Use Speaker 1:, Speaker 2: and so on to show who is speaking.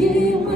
Speaker 1: give